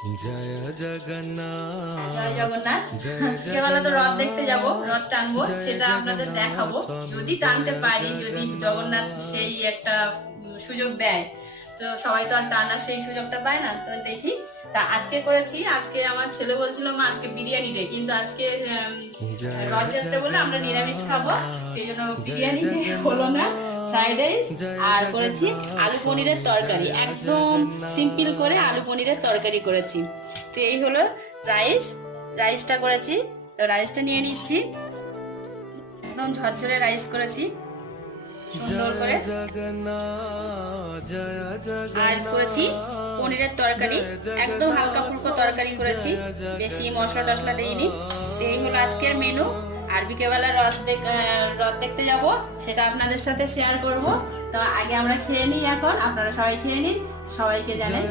জয় জগন্নাথ। জয় জগন্নাথ। কেবল তো রথ দেখতে যাব, রথ টানবো, সেটা আপনাদের দেখাবো যদি টানতে পারি, যদি জগন্নাথ সেই একটা সুযোগ দেয়। তো সবাই তো আর টানার সেই সুযোগটা পায় না, তো দেখি। তা আজকে করেছি, আজকে আমার ছেলে বলছিল মা আজকে বিরিয়ানি দে, কিন্তু আজকে রথযাত্রা বলে আমরা নিরামিষ খাবো, সেই জন্য বিরিয়ানি হলো না। ফ্রাইড রাইস আর করেছি আলু পনিরের তরকারি, একদম সিম্পল করে আলু পনিরের তরকারি করেছি। তো এই হলো রাইসটা করেছি। তো রাইসটা নিয়ে নিচ্ছি, একদম ঝরঝরে রাইস করেছি সুন্দর করে। আর করেছি পনিরের তরকারি, একদম হালকা ফুলকো তরকারি করেছি, বেশি মশলা টশলা দিইনি। তো এই হলো আজকের মেনু। আর বিকেলবেলা রথ দেখতে যাব, সেটা আপনাদের সাথে শেয়ার করব। তো আগে আমরা খেয়ে নিই, এখন আপনারা সবাই খেয়ে নিন, সবাইকে জানাই।